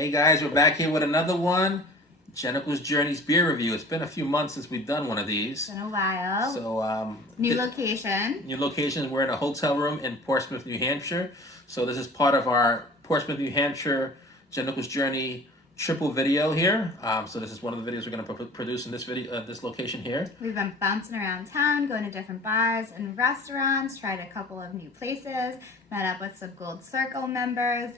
Hey guys, we're back here with another one. Jennifer's Journey's beer review. It's been a few months since we've done one of these. It's been a while. So, new location. New location. We're in a hotel room in Portsmouth, New Hampshire. So this is part of our Portsmouth, New Hampshire Jennifer's Journey triple video here. So this is one of the videos we're going to produce in this video, this location here. We've been bouncing around town, going to different bars and restaurants, tried a couple of new places, met up with some Gold Circle members.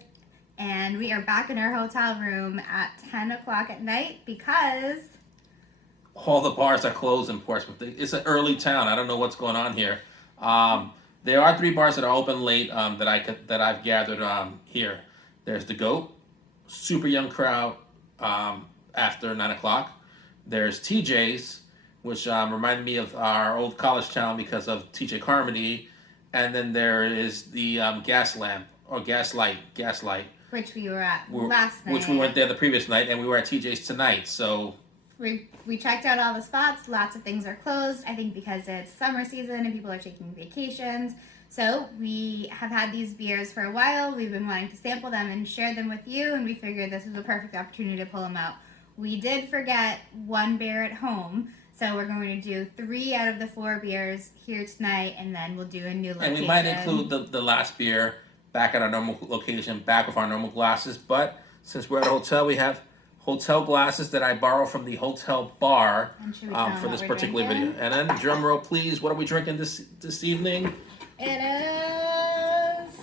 And we are back in our hotel room at 10 o'clock at night because all the bars are closed in Portsmouth. It's an early town. I don't know what's going on here. There are 3 bars that are open late that I've gathered here. There's the Goat, super young crowd after 9 o'clock. There's TJ's, which reminded me of our old college town because of TJ Carmody. And then there is the Gaslight. which we were at last night. Which we went there the previous night, and we were at TJ's tonight. So we checked out all the spots. Lots of things are closed, I think because it's summer season and people are taking vacations. So we have had these beers for a while. We've been wanting to sample them and share them with you, and we figured this was a perfect opportunity to pull them out. We did forget one beer at home, so we're going to do 3 out of the 4 beers here tonight, and then we'll do a new location. And we might include the last beer back at our normal location, back with our normal glasses. But since we're at a hotel, we have hotel glasses that I borrow from the hotel bar for this particular video. And then, drum roll, please. What are we drinking this evening? It is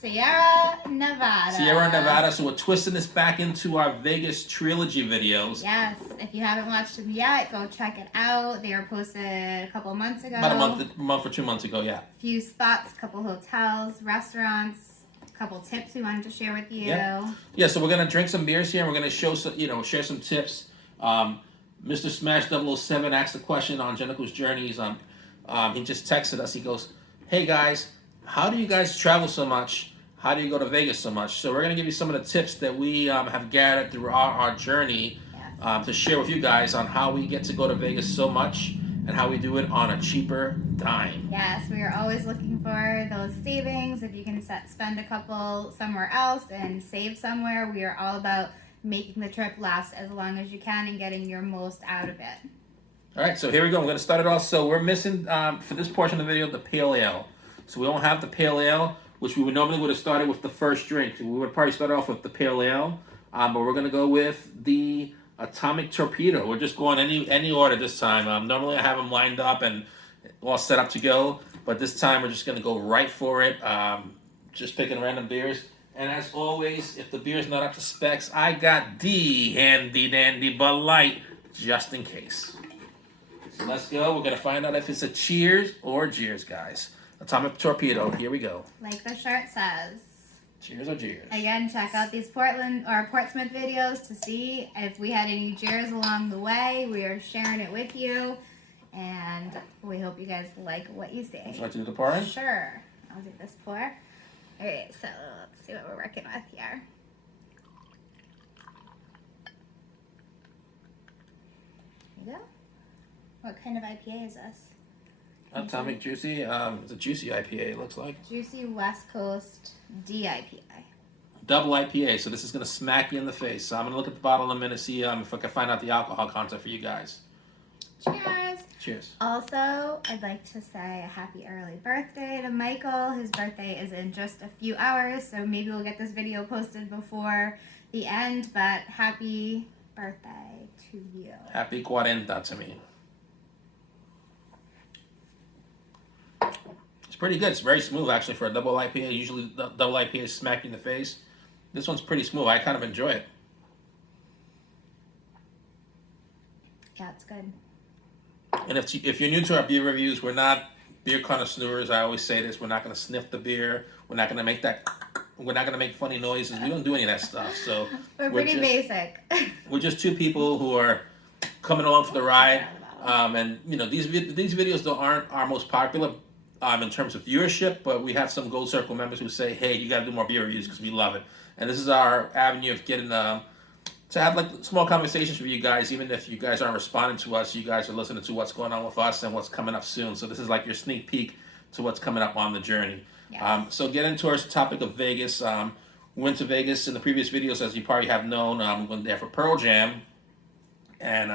Sierra Nevada. Sierra Nevada. So we're twisting this back into our Vegas trilogy videos. Yes. If you haven't watched them yet, go check it out. They were posted a couple of months ago. About a month or 2 months ago, yeah. A few spots, a couple hotels, restaurants, a couple tips we wanted to share with you. Yeah. So we're gonna drink some beers here, and we're gonna share some tips. Mr. Smash 007 asked a question on Jennifer's Journeys. He just texted us. He goes, "Hey guys, how do you guys travel so much? How do you go to Vegas so much?" So we're going to give you some of the tips that we have gathered through our journey to share with you guys on how we get to go to Vegas so much and how we do it on a cheaper dime. Yes, we are always looking for those savings. If you can spend a couple somewhere else and save somewhere, we are all about making the trip last as long as you can and getting your most out of it. All right, so here we go. I'm going to start it off. So we're missing, for this portion of the video, the Pale Ale. So we don't have the Pale Ale, which we would have started with the first drink. We would probably start off with the Pale Ale, but we're going to go with the Atomic Torpedo. We're just going any order this time. Normally I have them lined up and all set up to go, but this time we're just going to go right for it, just picking random beers. And as always, if the beer is not up to specs, I got the handy dandy Bud Light just in case. So let's go. We're going to find out if it's a cheers or jeers, guys. Atomic Torpedo. Here we go. Like the shirt says. Cheers or jeers? Again, check out these Portsmouth videos to see if we had any jeers along the way. We are sharing it with you, and we hope you guys like what you see. Would you like to do the pouring? Sure. I'll do this pour. All right, so let's see what we're working with here. There you go. What kind of IPA is this? Atomic Juicy. It's a juicy IPA, it looks like. Juicy West Coast DIPA. Double IPA, so this is going to smack you in the face. So I'm going to look at the bottle in a minute, see if I can find out the alcohol content for you guys. Cheers. Cheers. Also, I'd like to say a happy early birthday to Michael. His birthday is in just a few hours, so maybe we'll get this video posted before the end, but happy birthday to you. Happy 40 to me. It's pretty good. It's very smooth, actually, for a double IPA. Usually, the double IPAs smack you in the face. This one's pretty smooth. I kind of enjoy it. Yeah, it's good. And if you're new to our beer reviews, we're not beer connoisseurs. I always say this: we're not going to sniff the beer. We're not going to make funny noises. We don't do any of that stuff. So we're pretty basic. We're just 2 people who are coming along for the ride. And these videos aren't our most popular in terms of viewership, but we have some Gold Circle members who say, "Hey, you got to do more beer reviews because we love it." And this is our avenue of getting to have like small conversations with you guys. Even if you guys aren't responding to us, you guys are listening to what's going on with us and what's coming up soon. So this is like your sneak peek to what's coming up on the journey. Yes. So get into our topic of Vegas. We went to Vegas in the previous videos, as you probably have known. We went there for Pearl Jam, and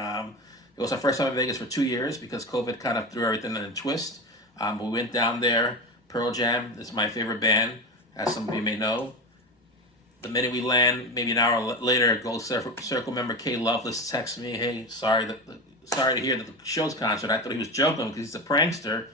it was our first time in Vegas for 2 years because COVID kind of threw everything in a twist. But we went down there. Pearl Jam is my favorite band, as some of you may know. The minute we land, maybe an hour later, Gold Circle member Kay Loveless texts me, "Hey, sorry to hear that the show's canceled." I thought he was joking because he's a prankster.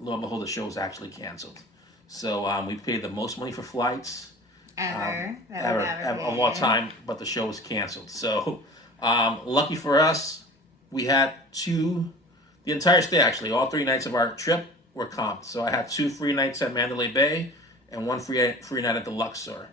Lo and behold, the show was actually canceled. So we paid the most money for flights Ever of all time, but the show was canceled. So lucky for us, we had the entire stay actually, all 3 nights of our trip were comped. So I had 2 free nights at Mandalay Bay and 1 free night at the Luxor.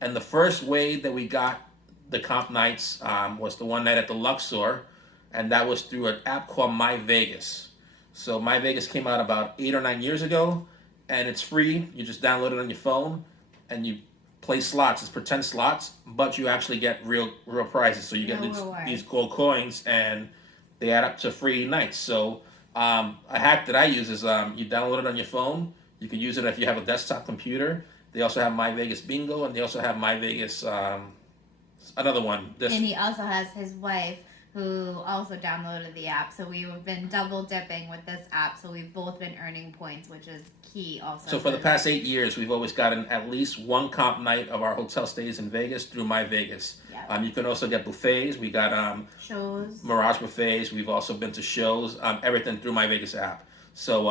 And the first way that we got the comp nights was the one night at the Luxor, and that was through an app called My Vegas. So My Vegas came out about 8 or 9 years ago, and it's free. You just download it on your phone, and you play slots. It's pretend slots, but you actually get real prizes. So you get these gold coins, and they add up to free nights. So a hack that I use is you download it on your phone. You can use it if you have a desktop computer. They also have My Vegas Bingo, and they also have My Vegas, another one. And he also has his wife, who also downloaded the app. So we've been double dipping with this app. So we've both been earning points, which is key also. So for the past 8 years, we've always gotten at least 1 comp night of our hotel stays in Vegas through My Vegas. Yep. You can also get buffets. We got shows, Mirage buffets. We've also been to shows. Everything through My Vegas app. So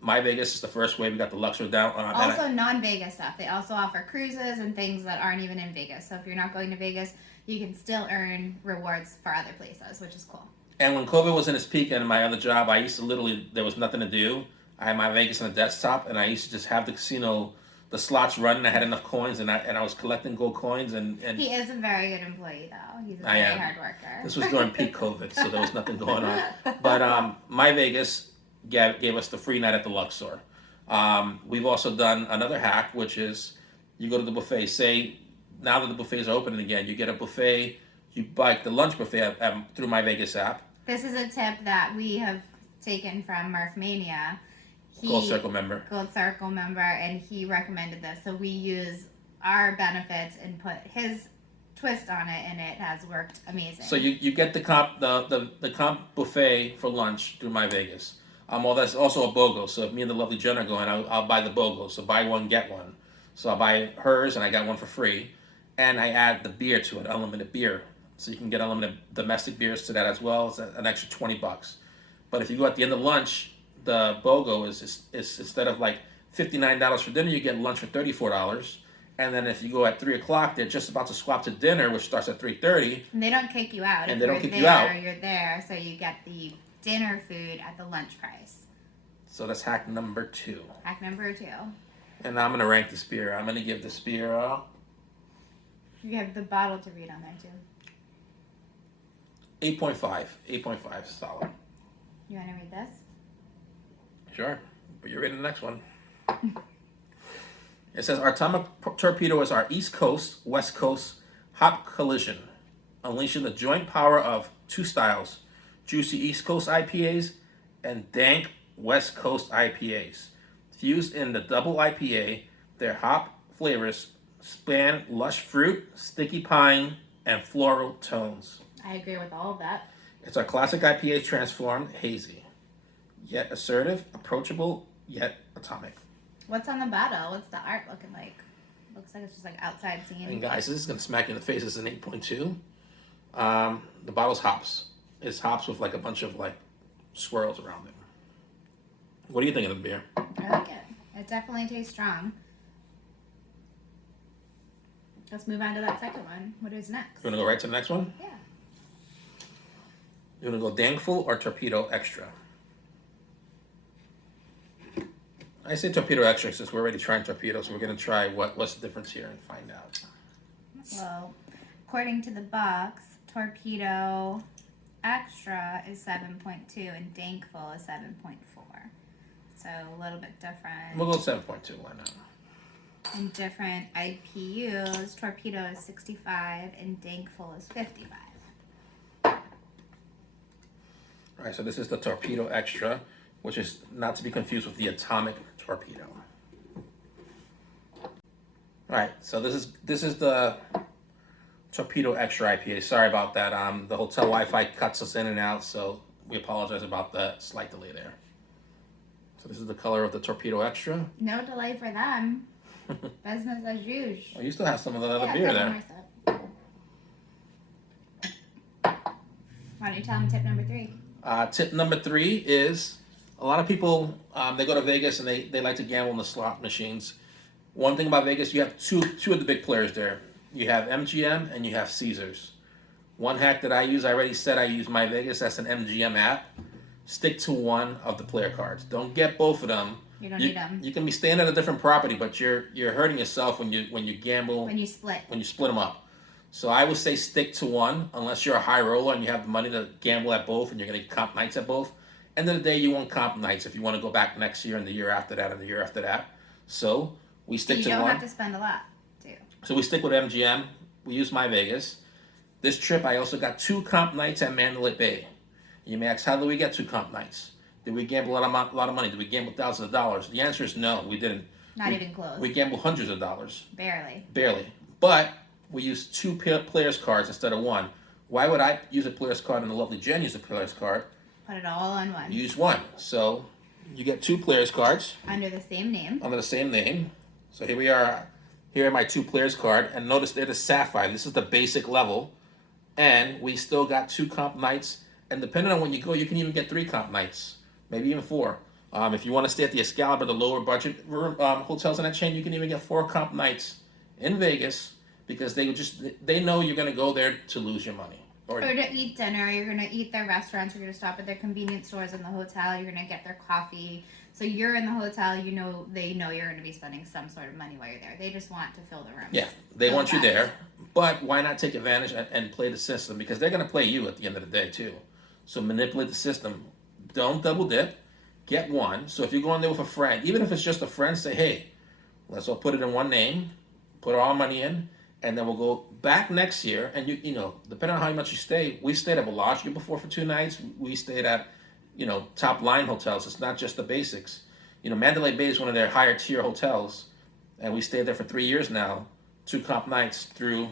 My Vegas is the first way we got the Luxor down. Also non-Vegas stuff. They also offer cruises and things that aren't even in Vegas. So if you're not going to Vegas, you can still earn rewards for other places, which is cool. And when COVID was in its peak and my other job, I used to literally, there was nothing to do. I had My Vegas on the desktop, and I used to just have the casino, the slots running. I had enough coins, and I was collecting gold coins. And he is a very good employee, though. He's a very hard worker. This was during peak COVID, so there was nothing going on. But My Vegas gave us the free night at the Luxor. We've also done another hack, which is you go to the buffet. Say, now that the buffets are opening again, you get a buffet, you buy the lunch buffet through My Vegas app. This is a tip that we have taken from Murph Mania. Gold Circle member, and he recommended this. So we use our benefits and put his twist on it, and it has worked amazing. So you get the comp buffet for lunch through My Vegas. Well, that's also a BOGO. So if me and the lovely Jen are going, I'll buy the BOGO. So buy one, get one. So I'll buy hers, and I got one for free. And I add the beer to it, unlimited beer. So you can get unlimited domestic beers to that as well. It's an extra $20. But if you go at the end of lunch, the BOGO is instead of like $59 for dinner, you get lunch for $34. And then if you go at 3 o'clock, they're just about to swap to dinner, which starts at 3:30. And they don't kick you out. And they don't kick you out. You're there, so you get the dinner food at the lunch price. So that's hack number 2. Hack number 2. And I'm gonna rank this beer. I'm gonna give this beer You have the bottle to read on there too. 8.5. 8.5 solid. You want to read this? Sure, but you're reading the next one. It says, our atomic torpedo is our East Coast, West Coast hop collision, unleashing the joint power of 2 styles, juicy East Coast IPAs and dank West Coast IPAs. Fused in the double IPA, their hop flavors span lush fruit, sticky pine, and floral tones. I agree with all of that. It's our classic IPA transformed hazy, yet assertive, approachable, yet atomic. What's on the bottle? What's the art looking like? Looks like it's just like outside scene. And guys, this is going to smack you in the face. It's an 8.2. The bottle's hops. It's hops with like a bunch of like swirls around it. What do you think of the beer? I like it. It definitely tastes strong. Let's move on to that second one. What is next? You want to go right to the next one? Yeah. You want to go Dankful or Torpedo Extra? I say Torpedo Extra since we're already trying torpedoes. So we're going to try what's the difference here and find out. Well, according to the box, Torpedo Extra is 7.2 and Dankful is 7.4. So a little bit different. We'll go 7.2. Why not? And different IPUs. Torpedo is 65 and Dankful is 55. All right, so this is the Torpedo Extra, which is not to be confused with the Atomic Torpedo. All right, so this is the Torpedo Extra IPA. Sorry about that. The hotel Wi-Fi cuts us in and out, so we apologize about the slight delay there. So this is the color of the Torpedo Extra. No delay for them. Business as usual. Well, you still have some of the other beer there. Why don't you tell them tip number 3? Tip number 3 is a lot of people, they go to Vegas and they like to gamble in the slot machines. One thing about Vegas, you have two of the big players there. You have MGM and you have Caesars. One hack that I use, I already said I use My Vegas. That's an MGM app. Stick to one of the player cards. Don't get both of them. You don't need them. You can be staying at a different property, but you're hurting yourself when you gamble. When you split. When you split them up. So I would say stick to one, unless you're a high roller and you have the money to gamble at both and you're going to comp nights at both. End of the day, you won't comp nights if you want to go back next year and the year after that and the year after that. So we stick to one. You don't have to spend a lot, too. So we stick with MGM. We use My Vegas. This trip, I also got 2 comp nights at Mandalay Bay. You may ask, how did we get 2 comp nights? Did we gamble a lot of money? Did we gamble thousands of dollars? The answer is no, we didn't. Not even close. We gambled hundreds of dollars. Barely. But we used 2 players cards instead of 1. Why would I use a player's card and the lovely Jen use a player's card? Put it all on one. Use 1. So you get 2 players cards. Under the same name. So here we are. Here are my 2 players card. And notice they're the Sapphire. This is the basic level. And we still got 2 comp nights. And depending on when you go, you can even get 3 comp nights. Maybe even 4. If you want to stay at the Excalibur, the lower budget hotels in that chain, you can even get 4 comp nights in Vegas because they know you're going to go there to lose your money. Or to eat dinner. You're going to eat their restaurants. You're going to stop at their convenience stores in the hotel. You're going to get their coffee. So you're in the hotel. They know you're going to be spending some sort of money while you're there. They just want to fill the room. Yeah, they want you there. But why not take advantage and play the system? Because they're going to play you at the end of the day, too. So manipulate the system. Don't double dip. Get 1. So if you're going there with a friend, even if it's just a friend, say, hey, let's all put it in one name, put all our money in, and then we'll go back next year. And you know, depending on how much you stay, we stayed at Bellagio before for 2 nights. We stayed at, top line hotels. It's not just the basics. Mandalay Bay is one of their higher tier hotels, and we stayed there for 3 years now, 2 comp nights through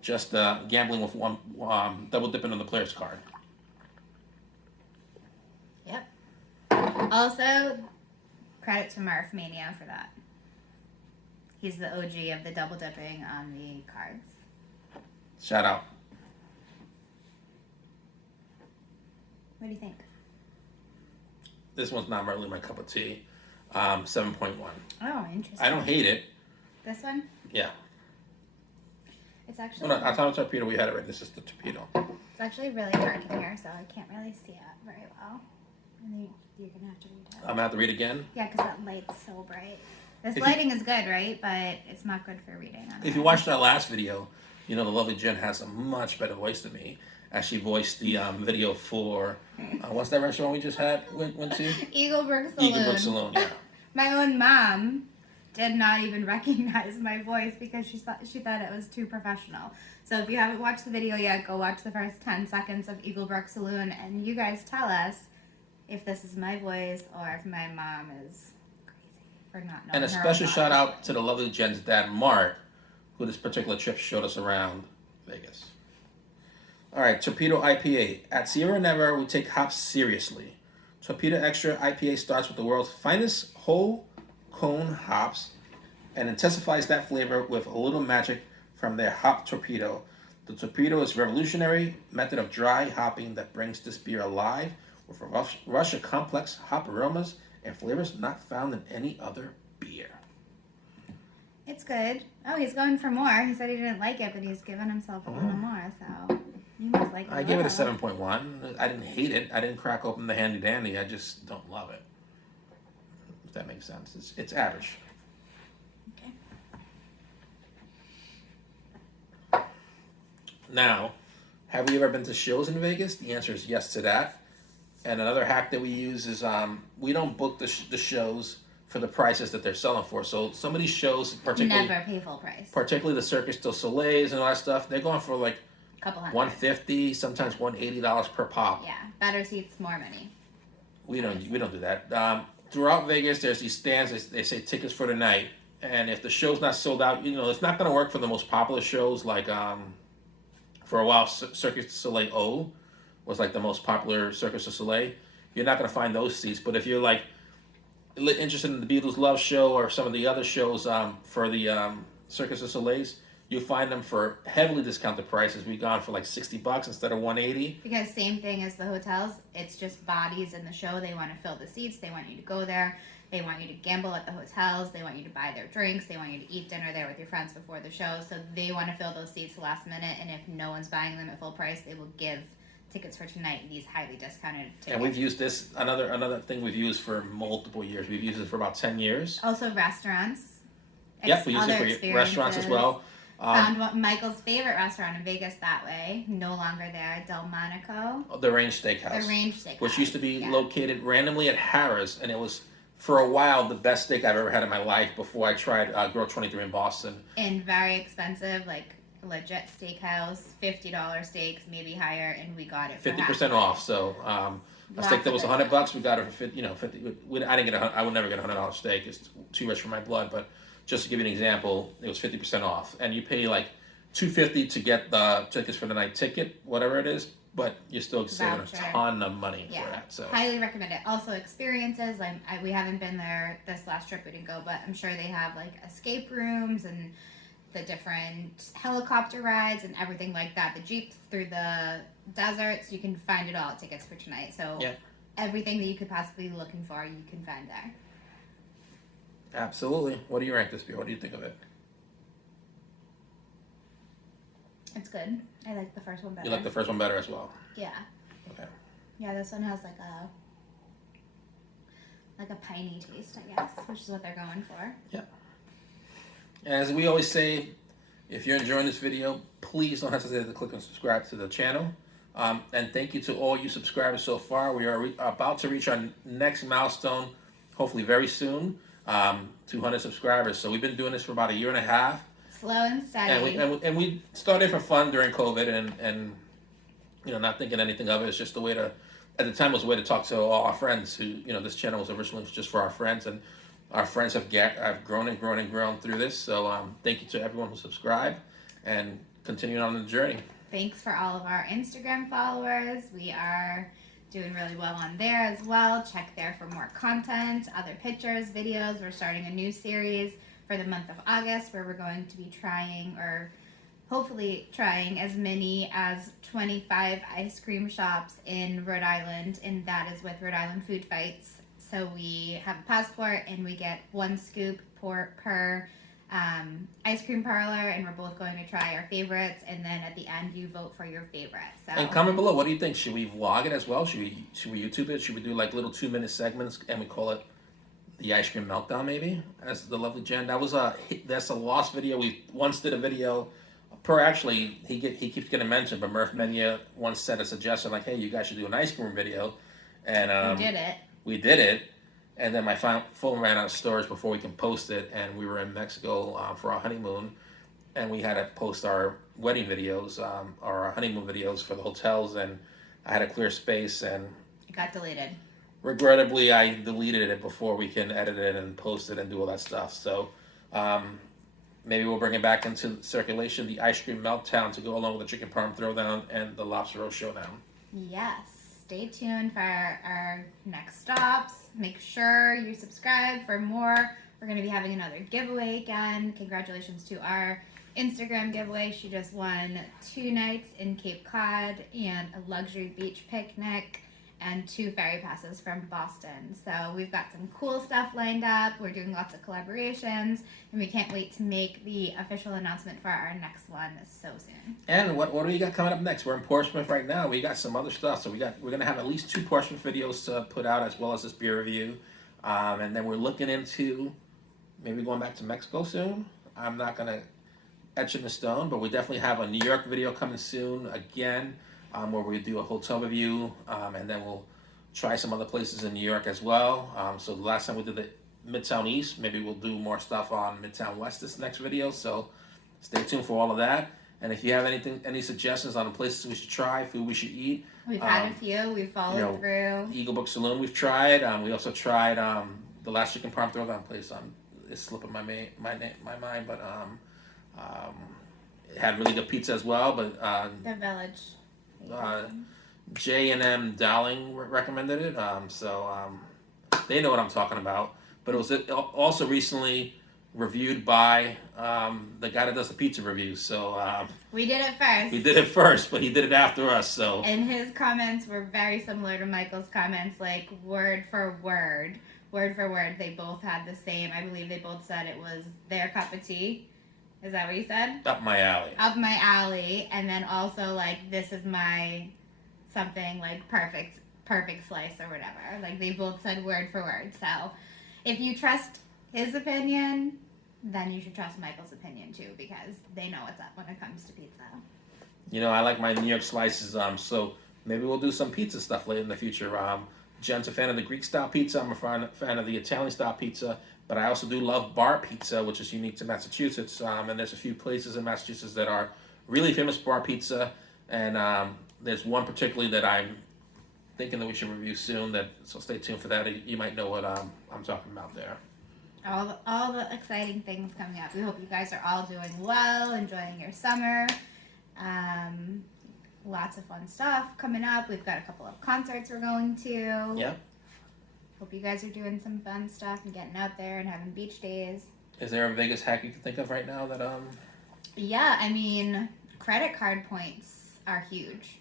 just gambling with 1, double dipping on the player's card. Yep. Also, credit to Marf Mania for that. He's the OG of the double dipping on the cards. Shout out. What do you think? This one's not really my cup of tea. 7.1. Oh, interesting. I don't hate it. This one? Yeah. It's actually... Well, no, I thought it was Torpedo. We had it right. This is the Torpedo. It's actually really dark in here, so I can't really see it very well. And you're going to have to read it. I'm going to have to read again? Yeah, because that light's so bright. This lighting is good, right? But it's not good for reading. If you watched our last video, the lovely Jen has a much better voice than me. As she voiced the video for, what's that restaurant we just went to? Eaglebrook Saloon. Eaglebrook Saloon, yeah. My own mom did not even recognize my voice because she thought it was too professional. So if you haven't watched the video yet, go watch the first 10 seconds of Eaglebrook Saloon, and you guys tell us if this is my voice or if my mom is for not knowing. And a special shout out to the lovely Jen's dad, Mark, who this particular trip showed us around Vegas. All right, Torpedo IPA. At Sierra Nevada, we take hops seriously. Torpedo Extra IPA starts with the world's finest whole cone hops and intensifies that flavor with a little magic from their hop torpedo. The torpedo is a revolutionary method of dry hopping that brings this beer alive with a rush of complex hop aromas and flavors not found in any other beer. It's good. Oh, he's going for more. He said he didn't like it, but he's given himself a little more, so you must like it. I gave it a 7.1. I didn't hate it. I didn't crack open the handy dandy. I just don't love it. If that makes sense. It's average. Okay. Now, have we ever been to shows in Vegas? The answer is yes to that. And another hack that we use is we don't book the shows for the prices that they're selling for. So some of these shows, particularly never pay full price. Particularly the Circus du Soleils and all that stuff, they're going for like $200. $150, sometimes $180 per pop. Yeah, better seats, more money. We don't do that. Throughout Vegas, there's these stands. They say tickets for the night, And if the show's not sold out, it's not going to work for the most popular shows. Like for a while, Cirque du Soleil O was like the most popular Cirque du Soleil. You're not going to find those seats. But if you're like interested in the Beatles Love Show or some of the other shows for the Cirque du Soleils, you'll find them for heavily discounted prices. We've gone for like $60 instead of $180. Because same thing as the hotels, it's just bodies in the show. They want to fill the seats. They want you to go there. They want you to gamble at the hotels. They want you to buy their drinks. They want you to eat dinner there with your friends before the show. So they want to fill those seats last minute. And if no one's buying them at full price, they will give tickets for tonight these highly discounted tickets. And we've used this, another thing we've used for multiple years. We've used it for about 10 years. Also restaurants. Yep, we use it for restaurants as well. Found Michael's favorite restaurant in Vegas that way. No longer there. Delmonico. The Range Steakhouse. The Range Steakhouse. Which used to be located randomly at Harrah's, and it was, for a while, the best steak I've ever had in my life before I tried Grill 23 in Boston. And very expensive, like legit steakhouse, $50 steaks, maybe higher, and we got it for 50% off. So a steak that was $100, we got it for 50. I didn't get I would never get a $100 steak. It's too rich for my blood. But just to give you an example, it was 50% off, and you pay like $250 to get the tickets for the night ticket, whatever it is. But you're still saving a ton of money for that. So highly recommend it. Also experiences. We haven't been there this last trip. We didn't go, but I'm sure they have like escape rooms and the different helicopter rides and everything like that. The jeeps through the deserts. You can find it all. Tickets for tonight. So everything that you could possibly be looking for, you can find there. Absolutely. What do you rank this beer? What do you think of it? It's good. I like the first one better. You like the first one better as well? Yeah. Okay. Yeah, this one has like a piney taste, I guess, which is what they're going for. Yeah. As we always say, if you're enjoying this video, please don't hesitate to click and subscribe to the channel. And thank you to all you subscribers so far. We are about to reach our next milestone, hopefully very soon, 200 subscribers. So we've been doing this for about a year and a half. Slow and steady. And we started for fun during COVID and not thinking anything of it. It's just a way to, at the time it was a way to talk to all our friends who, this channel was originally just for our friends, and our friends have grown and grown and grown through this. So thank you to everyone who subscribed and continuing on the journey. Thanks for all of our Instagram followers. We are doing really well on there as well. Check there for more content, other pictures, videos. We're starting a new series for the month of August where we're going to be trying, or hopefully trying, as many as 25 ice cream shops in Rhode Island, and that is with Rhode Island Food Fights. So we have a passport and we get one scoop per ice cream parlor, and we're both going to try our favorites, and then at the end you vote for your favorite. So, and comment below, what do you think? Should we vlog it as well? Should we YouTube it? Should we do like little 2-minute segments and we call it the Ice Cream Meltdown, maybe? As the lovely Jen. That's a lost video. We once did a video actually, he keeps getting mentioned, but Murph Menia once sent a suggestion like, hey, you guys should do an ice cream video. And we did it. And then my phone ran out of storage before we can post it, and we were in Mexico for our honeymoon, and we had to post our wedding videos or our honeymoon videos for the hotels, and I had to clear space, and it got deleted. Regrettably, I deleted it before we can edit it and post it and do all that stuff. So maybe we'll bring it back into circulation, the Ice Cream Meltdown, to go along with the Chicken Parm Throwdown and the Lobster Roll Showdown. Yes. Stay tuned for our next stops. Make sure you subscribe for more. We're going to be having another giveaway again. Congratulations to our Instagram giveaway. She just won 2 nights in Cape Cod and a luxury beach picnic and 2 ferry passes from Boston. So we've got some cool stuff lined up. We're doing lots of collaborations, and we can't wait to make the official announcement for our next one so soon. And what do we got coming up next? We're in Portsmouth right now. We got some other stuff. So we're gonna have at least 2 Portsmouth videos to put out, as well as this beer review. And then we're looking into maybe going back to Mexico soon. I'm not gonna etch in the stone, but we definitely have a New York video coming soon again. Where we do a hotel review, and then we'll try some other places in New York as well. So the last time we did the Midtown East, maybe we'll do more stuff on Midtown West this next video. So stay tuned for all of that. And if you have any suggestions on the places we should try, food we should eat. We've had a few. We've followed through. Eagle Book Saloon we've tried. We also tried the last Chicken Parm Throwdown place. is slipping my mind, but it had really good pizza as well. But The Village. J&M Dowling recommended it, they know what I'm talking about. But it was also recently reviewed by the guy that does the pizza reviews. So we did it first. we did it first, but he did it after us. So and his comments were very similar to Michael's comments, like word for word. Word for word, they both had the same. I believe they both said it was their cup of tea. Is that what you said? up my alley. Up my alley, and then also like this is my something like perfect slice or whatever. Like they both said word for word. So if you trust his opinion, then you should trust Michael's opinion too, because they know what's up when it comes to pizza. You know, I like my New York slices. So maybe we'll do some pizza stuff later in the future. Jen's a fan of the Greek style pizza. I'm a fan of the Italian style pizza. But I also do love bar pizza, which is unique to Massachusetts. And there's a few places in Massachusetts that are really famous bar pizza. And there's one particularly that I'm thinking that we should review soon. So stay tuned for that. You might know what I'm talking about there. All the exciting things coming up. We hope you guys are all doing well, enjoying your summer. Lots of fun stuff coming up. We've got a couple of concerts we're going to. Yeah. Hope you guys are doing some fun stuff and getting out there and having beach days. Is there a Vegas hack you can think of right now that Yeah, I mean, credit card points are huge.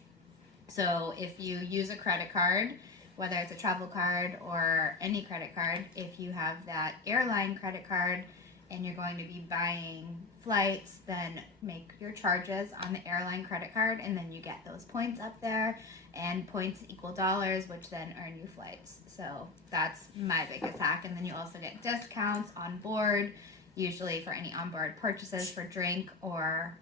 So if you use a credit card, whether it's a travel card or any credit card, if you have that airline credit card and you're going to be buying flights, then make your charges on the airline credit card, and then you get those points up there, and points equal dollars, which then earn you flights. So that's my biggest hack. And then you also get discounts on board, usually for any onboard purchases for drink or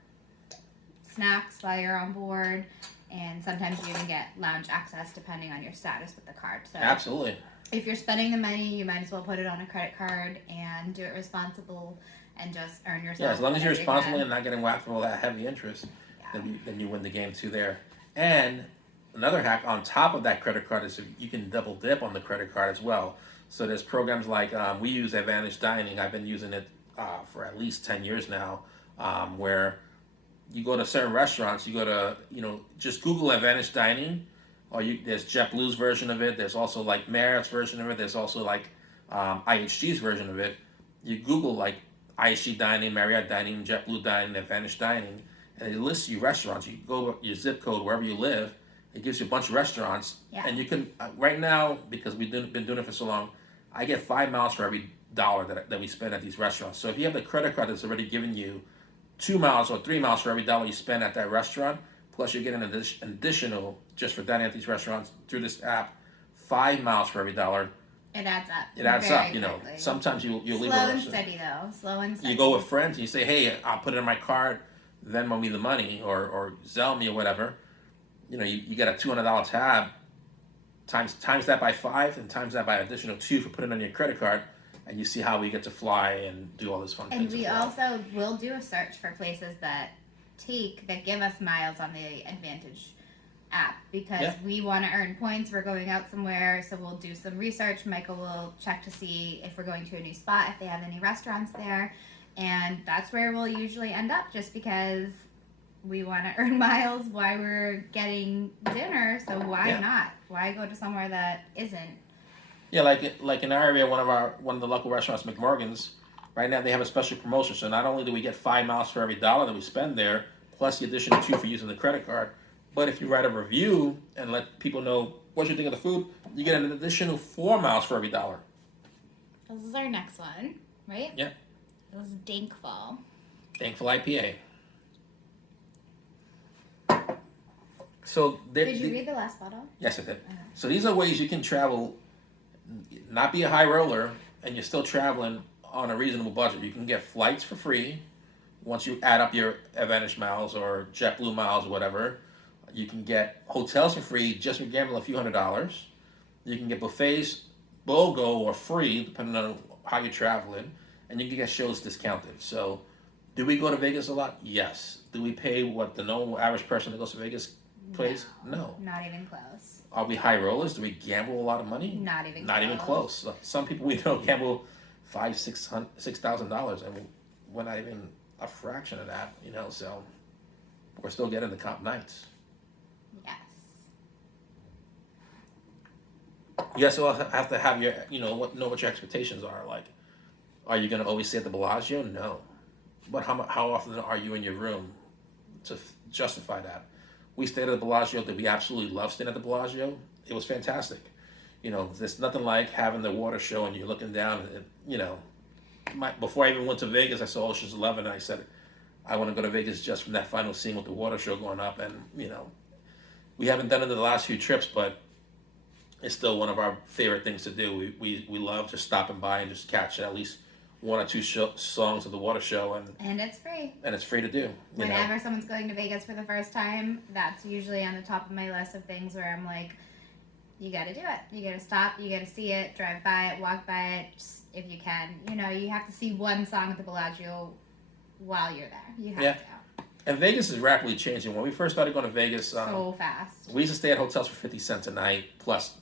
snacks while you're on board. And sometimes you even get lounge access depending on your status with the card. So absolutely. If you're spending the money, you might as well put it on a credit card and do it responsible and just earn yourself. Yeah, as long as you're responsible and not getting whacked for all that heavy interest, then you win the game too there. And another hack on top of that credit card is you can double dip on the credit card as well. So there's programs like we use Advantage Dining. I've been using it for at least 10 years now, where you go to certain restaurants, you go to, just Google Advantage Dining, or there's JetBlue's version of it. There's also like Marriott's version of it. There's also like IHG's version of it. You Google like IHG Dining, Marriott Dining, JetBlue Dining, Advantage Dining, and it lists you restaurants. You go with your zip code wherever you live. It gives you a bunch of restaurants, and you can right now, because we've been doing it for so long, I get 5 miles for every dollar that we spend at these restaurants. So if you have the credit card that's already giving you 2 miles or 3 miles for every dollar you spend at that restaurant, plus you get an additional, just for dining at these restaurants through this app, 5 miles for every dollar. It adds up. It adds up, quickly. Sometimes you'll leave a restaurant. Slow and steady though. Slow and steady. You go with friends and you say, hey, I'll put it in my card, Venmo me the money, or Zelle me or whatever. You get a $200 tab, times that by 5 and times that by additional 2 for putting it on your credit card, and you see how we get to fly and do all this fun things. And we also will do a search for places that give us miles on the Advantage app, because we want to earn points. We're going out somewhere, so we'll do some research. Michael will check to see if we're going to a new spot, if they have any restaurants there, and that's where we'll usually end up, just because we want to earn miles while we're getting dinner. So why not? Why go to somewhere that isn't? Yeah, like in our area, one of the local restaurants, McMorgan's, right now they have a special promotion. So not only do we get 5 miles for every dollar that we spend there, plus the additional 2 for using the credit card, but if you write a review and let people know what you think of the food, you get an additional 4 miles for every dollar. This is our next one, right? Yeah. This is Dankful. Dankful IPA. So did you read the last bottle? Yes, I did. So these are ways you can travel, not be a high roller, and you're still traveling on a reasonable budget. You can get flights for free once you add up your Advantage miles or JetBlue miles or whatever. You can get hotels for free just for gambling a few $100s. You can get buffets, BOGO or free, depending on how you're traveling, and you can get shows discounted. So, do we go to Vegas a lot? Yes. Do we pay what the normal average person that goes to Vegas pays? No. Not even close. Are we high rollers? Do we gamble a lot of money? Not even close. Some people we know gamble $6,000, and we're not even a fraction of that, you know. So we're still getting the comp nights. Yes. You also have to have your, know what your expectations are. Like, are you going to always stay at the Bellagio? No. But how often are you in your room to justify that? We stayed at the Bellagio that we absolutely love staying at the Bellagio. It was fantastic. There's nothing like having the water show and you're looking down and, before I even went to Vegas, I saw Ocean's 11 and I said, I want to go to Vegas just from that final scene with the water show going up. And, we haven't done it in the last few trips, but it's still one of our favorite things to do. We love just stopping by and just catching at least one or two songs of the water show. And it's free. And it's free to do. Whenever someone's going to Vegas for the first time, that's usually on the top of my list of things where I'm like, you got to do it. You got to stop. You got to see it, drive by it, walk by it, just, if you can. You have to see one song at the Bellagio while you're there. You have to. And Vegas is rapidly changing. When we first started going to Vegas, so fast. We used to stay at hotels for 50 cents a night. Plus,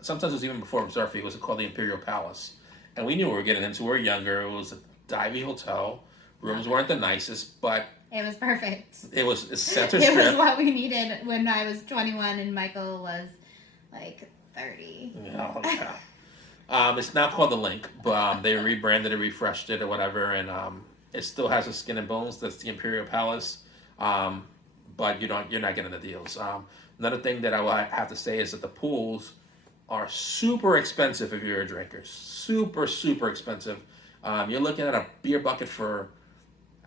sometimes it was even before reserve fee. It was called the Imperial Palace, and we knew what we were getting into. We were younger. It was a divey hotel. Rooms weren't the nicest, but it was perfect. It was center strip. It was what we needed when I was 21 and Michael was like 30. Yeah. It's not called the Link, but they rebranded it, refreshed it, or whatever, and it still has a Skin and Bones. That's the Imperial Palace, but you're not getting the deals. Another thing that I have to say is that the pools are super expensive if you're a drinker. Super, super expensive. You're looking at a beer bucket for,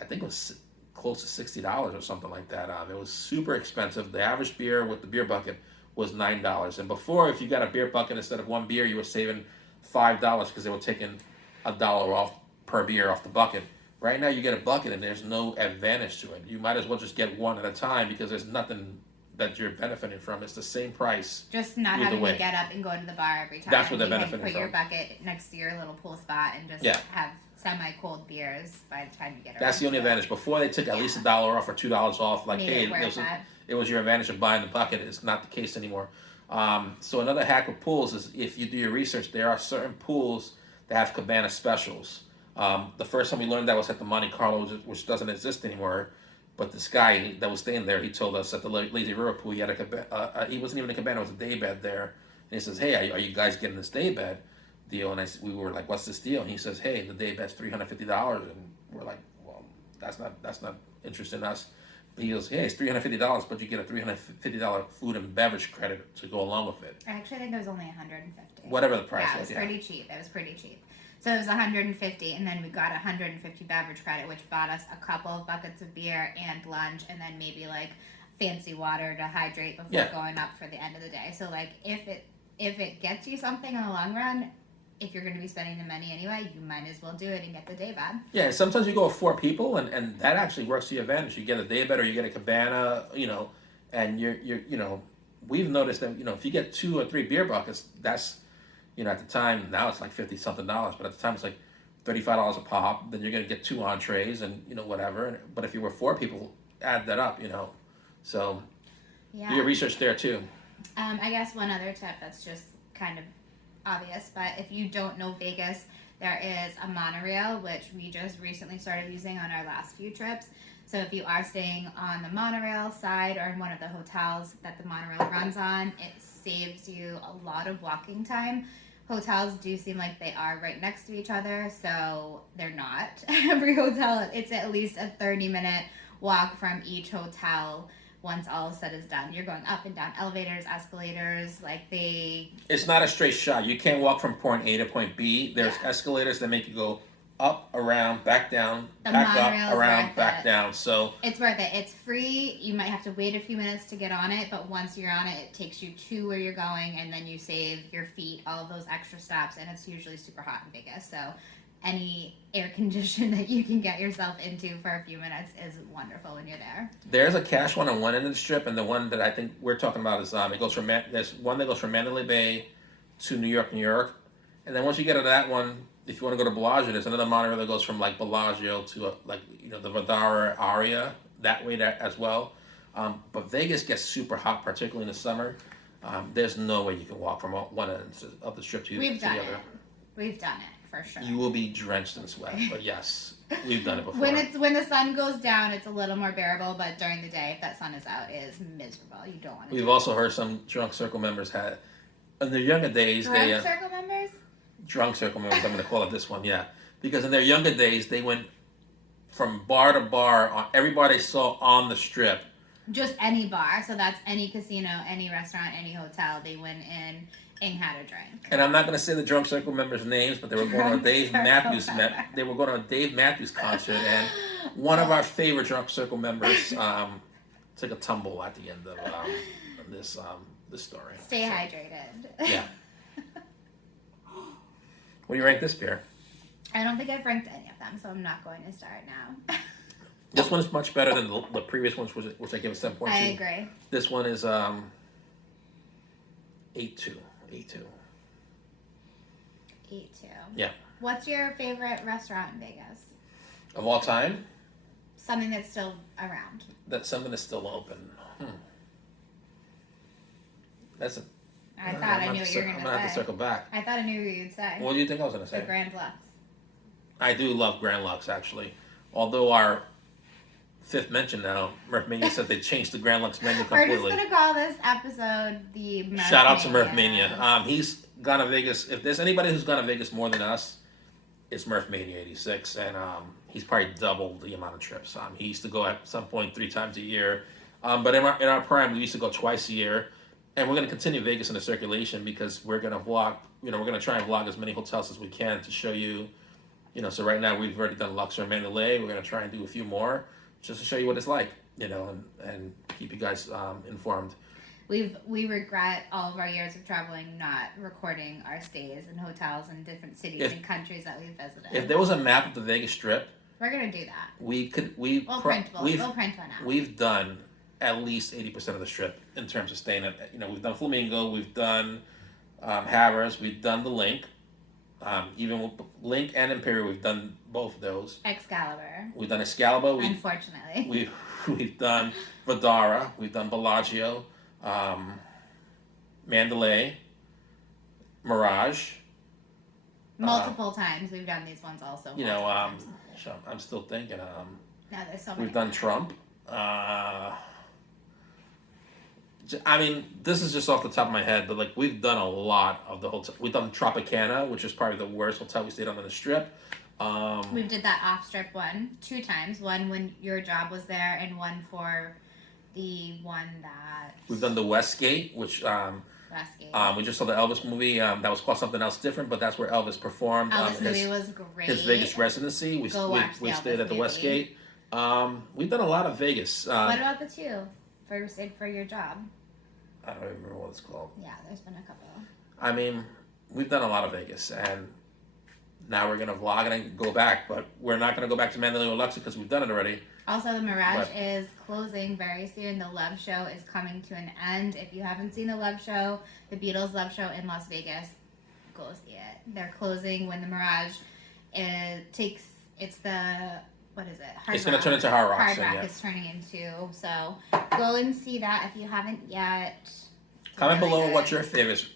I think it was close to $60 or something like that. It was super expensive. The average beer with the beer bucket was $9. And before, if you got a beer bucket instead of one beer, you were saving $5 because they were taking $1 off per beer off the bucket. Right now, you get a bucket and there's no advantage to it. You might as well just get one at a time because there's nothing that you're benefiting from. It's the same price. Just not having to get up and go to the bar every time. That's what they're benefiting from. Put your bucket next to your little pool spot and just have semi-cold beers by the time you get around. That's the only advantage. Before they took at least $1 off or $2 off. Like, hey, it was your advantage of buying the bucket. It's not the case anymore. So another hack with pools is if you do your research, there are certain pools that have cabana specials. The first time we learned that was at the Monte Carlo, which doesn't exist anymore. But this guy that was staying there, he told us at the Lazy River pool, he had a cabana. He wasn't even a cabana; it was a day bed there. And he says, "Hey, are you guys getting this day bed deal?" And we were like, "What's this deal?" And he says, "Hey, the day bed's $350." And we're like, "Well, that's not interesting us." He goes, "Hey, it's $350, but you get a $350 food and beverage credit to go along with it." I actually think it was only $150. Whatever the price was. Yeah, it was pretty cheap. It was pretty cheap. So it was $150, and then we got $150 beverage credit, which bought us a couple of buckets of beer and lunch, and then maybe like fancy water to hydrate before going up for the end of the day. So like if it gets you something in the long run, if you're going to be spending the money anyway, you might as well do it and get the day bed. Yeah, sometimes you go with 4 people, and that actually works to your advantage. You get a day bed or you get a cabana, and you're we've noticed that if you get 2 or 3 beer buckets, that's at the time, now it's like $50-something, but at the time it's like $35 a pop. Then you're going to get 2 entrees and, whatever. But if you were 4 people, add that up, So do your research there too. I guess one other tip that's just kind of obvious, but if you don't know Vegas, there is a monorail, which we just recently started using on our last few trips. So if you are staying on the monorail side or in one of the hotels that the monorail runs on, it saves you a lot of walking time. Hotels do seem like they are right next to each other, so they're not. Every hotel, it's at least a 30-minute walk from each hotel once all is said is done. You're going up and down elevators, escalators, It's not a straight shot. You can't walk from point A to point B. There's escalators that make you go up, around, back down, back up, around, back down. So it's worth it. It's free. You might have to wait a few minutes to get on it, but once you're on it, it takes you to where you're going, and then you save your feet all of those extra stops, and it's usually super hot in Vegas. So any air condition that you can get yourself into for a few minutes is wonderful when you're there. There's a cash one on one end of the strip, and the one that I think we're talking about is there's one that goes from Mandalay Bay to New York, and then once you get to that one, if you want to go to Bellagio, there's another monorail that goes from like Bellagio to the Vadara area that way as well. But Vegas gets super hot, particularly in the summer. There's no way you can walk from one end of the strip to the other. We've done it for sure. You will be drenched in sweat, but yes, we've done it before. When the sun goes down, it's a little more bearable, but during the day, if that sun is out, it is miserable. You don't want to. We've also heard some drunk circle members had, in their younger days, Drunk circle members? Drunk circle members, I'm going to call it this one, yeah. Because in their younger days, they went from bar to bar, on every bar they saw on the strip. Just any bar, so that's any casino, any restaurant, any hotel. They went in and had a drink. And I'm not going to say the drunk circle members' names, but they were going on a Dave Matthews. They were going on a Dave Matthews concert, and one of our favorite drunk circle members took a tumble at the end of this story. Stay hydrated. Yeah. What do you rank this beer? I don't think I've ranked any of them, so I'm not going to start now. This one is much better than the previous ones, which I give a 7.2. I agree. This one is 8.2. 8.2. 8.2. Yeah. What's your favorite restaurant in Vegas? Of all time? Something that's still around. That's something that's still open. That's a. I thought I knew what you were going to say. I'm going to have to circle back. I thought I knew what you'd say. What do you think I was going to say? The Grand Lux. I do love Grand Lux, actually. Although our fifth mention now, Murph Mania said they changed the Grand Lux menu completely. We're just going to call this episode the Murph Shout out to Mania. Murph Mania. He's gone to Vegas. If there's anybody who's gone to Vegas more than us, it's Murph Mania 86. And he's probably doubled the amount of trips. He used to go at some point 3 times a year. But in our prime, we used to go twice a year. And we're going to continue Vegas in the circulation because we're going to vlog, we're going to try and vlog as many hotels as we can to show you, so right now we've already done Luxor and Mandalay. We're going to try and do a few more just to show you what it's like, and keep you guys informed. We regret all of our years of traveling not recording our stays in hotels in different cities and countries that we've visited. If there was a map of the Vegas Strip, we're going to do that. We'll print one out. We've done at least 80% of the Strip in terms of staying at, we've done Flamingo, we've done Harrah's, we've done the Link. Even with Link and Imperial, we've done both of those. Excalibur. We've done Excalibur. Unfortunately. We've done Vidara. We've done Bellagio, Mandalay, Mirage. Multiple times we've done these ones also. I'm still thinking. No, there's so many. We've done Trump. This is just off the top of my head, but we've done a lot of the hotel. We've done Tropicana, which is probably the worst hotel we stayed on the Strip. We did that off-strip one 2 times. One when your job was there, and one for the one that... We've done the Westgate, which... Westgate. We just saw the Elvis movie. That was called something else different, but that's where Elvis performed. Elvis movie was great. His Vegas residency. We stayed at the Westgate. We've done a lot of Vegas. What about the 2 for your job? I don't even remember what it's called. Yeah, there's been a couple. We've done a lot of Vegas, and now we're going to vlog and go back, but we're not going to go back to Mandalay or Luxor because we've done it already. Also, the Mirage is closing very soon. The Love Show is coming to an end. If you haven't seen the Love Show, the Beatles Love Show in Las Vegas, go see it. They're closing when the Mirage it's going to turn into Hard Rock. Hard Rock is turning into. So go and see that if you haven't yet. Comment below what your favorite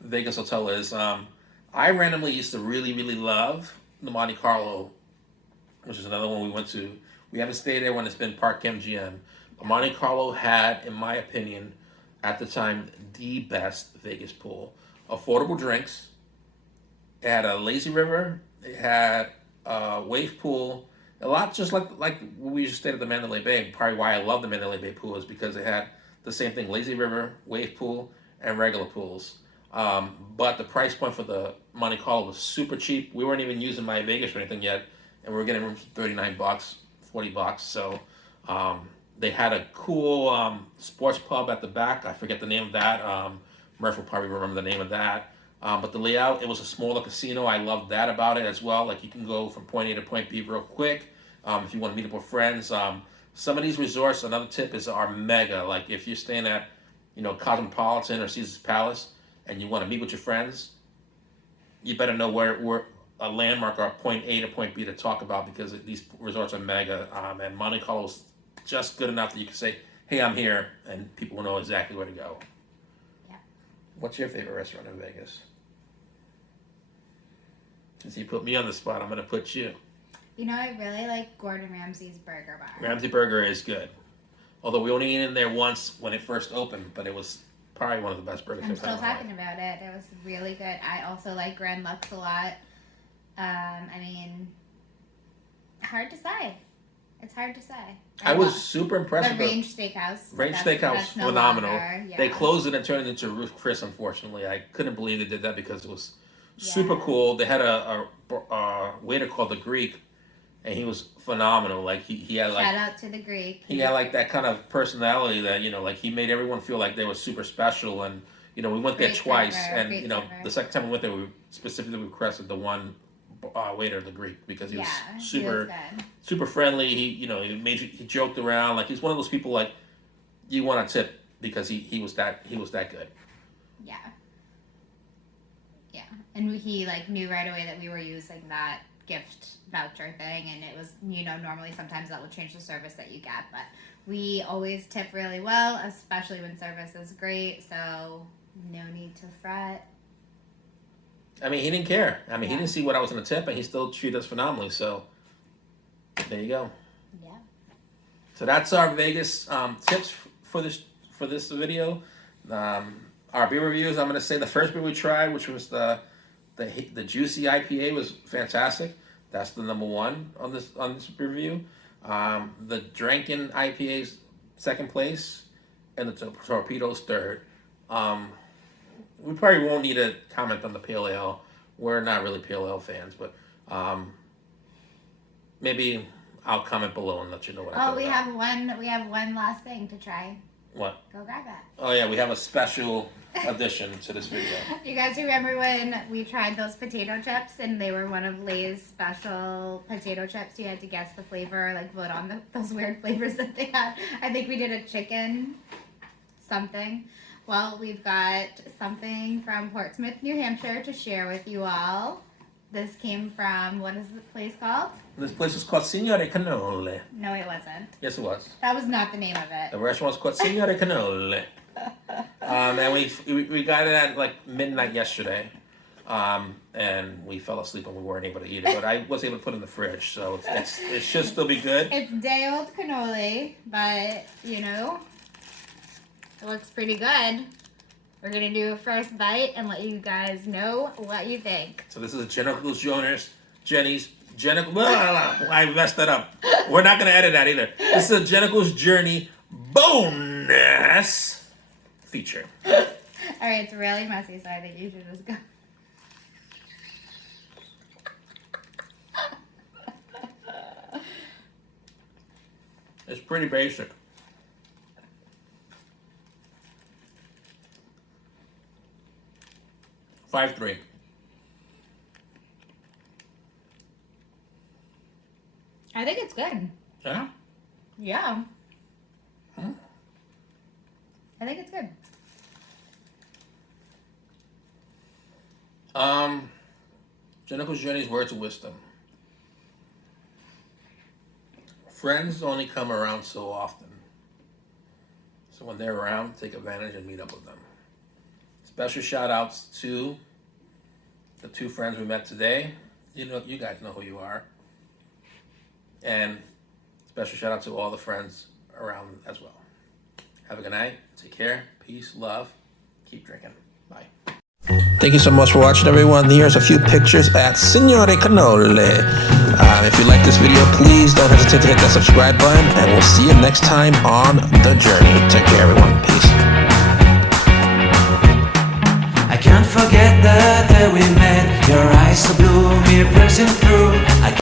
Vegas hotel is. I randomly used to really, really love the Monte Carlo, which is another one we went to. We haven't stayed there when it's been Park MGM. But Monte Carlo had, in my opinion, at the time, the best Vegas pool. Affordable drinks. It had a lazy river. It had a wave pool. A lot just like we used to stay at the Mandalay Bay. Probably why I love the Mandalay Bay pool is because it had the same thing, lazy river, wave pool, and regular pools. But the price point for the Monte Carlo was super cheap. We weren't even using My Vegas or anything yet, and we were getting rooms for $39, $40. So they had a cool sports pub at the back. I forget the name of that. Murph will probably remember the name of that. But the layout, it was a smaller casino. I loved that about it as well. You can go from point A to point B real quick if you want to meet up with friends. Some of these resorts, another tip is are mega. If you're staying at, Cosmopolitan or Caesar's Palace, and you want to meet with your friends, you better know where a landmark or point A to point B to talk about because these resorts are mega. And Monte Carlo is just good enough that you can say, hey, I'm here, and people will know exactly where to go. Yeah. What's your favorite restaurant in Vegas? Since you put me on the spot, I'm gonna put you. You know, I really like Gordon Ramsay's Burger Bar. Ramsay Burger is good. Although we only ate in there once when it first opened, but it was probably one of the best burgers. I'm still talking about it. It was really good. I also like Grand Lux a lot. I mean, hard to say. It's hard to say. I was super impressed the with Range Steakhouse. Range That's Steakhouse, no phenomenal. longer, yeah. They closed it and turned it into Ruth Chris, unfortunately. I couldn't believe they did that because it was super cool. They had a waiter called the Greek, and he was phenomenal. Like he had like shout out to the Greek. He had like that kind of personality that, you know, like he made everyone feel like they were super special. And, you know, we went there twice, and you know, the second time we went there, we specifically requested the one waiter, the Greek, because he was super friendly. He, you know, he joked around. Like he's one of those people like you want to tip because he was that good. Yeah. Yeah, and he like knew right away that we were using that gift voucher thing, and it was, you know, normally sometimes that will change the service that you get, but we always tip really well, especially when service is great, so no need to fret. I mean, he didn't care. I mean, he didn't see what I was going to tip, and he still treated us phenomenally, so there you go. Yeah. So that's our Vegas tips for this video. Our beer reviews, I'm going to say the first beer we tried, which was the Juicy IPA, was fantastic. That's the number one on this beer review. The Drinking IPA's second place, and the Torpedo's third. We probably won't need to comment on the Pale Ale. We're not really Pale Ale fans, but maybe I'll comment below and let you know what I think. We have one last thing to try. What? Go grab that. Oh yeah, we have a special addition to this video. You guys remember when we tried those potato chips and they were one of Lay's special potato chips? You had to guess the flavor, like vote on those weird flavors that they had. I think we did a chicken something. Well, we've got something from Portsmouth, New Hampshire to share with you all. This came from, what is the place called? This place was called Signore Cannoli. No, it wasn't. Yes, it was. That was not the name of it. The restaurant was called Signore Cannoli. And we got it at like midnight yesterday. And we fell asleep and we weren't able to eat it. But I was able to put it in the fridge, so it should still be good. It's day old cannoli, but, you know, it looks pretty good. We're going to do a first bite and let you guys know what you think. So this is a Jenny's I messed that up. We're not going to edit that either. This is a Jennical's Journey bonus feature. All right, it's really messy, so I think you should just go. It's pretty basic. $5.3. I think it's good. Yeah? Yeah. I think it's good. Jennifer's Journey's words of wisdom. Friends only come around so often. So when they're around, take advantage and meet up with them. Special shout outs to the two friends we met today. You know, you guys know who you are. And special shout out to all the friends around as well. Have a good night. Take care. Peace, love. Keep drinking. Bye. Thank you so much for watching, everyone. Here's a few pictures at Signore Cannoli. If you like this video, please don't hesitate to hit that subscribe button, and we'll see you next time on The Journey. Take care, everyone. Peace. I can't forget the day we met. Your eyes so blue, me a person.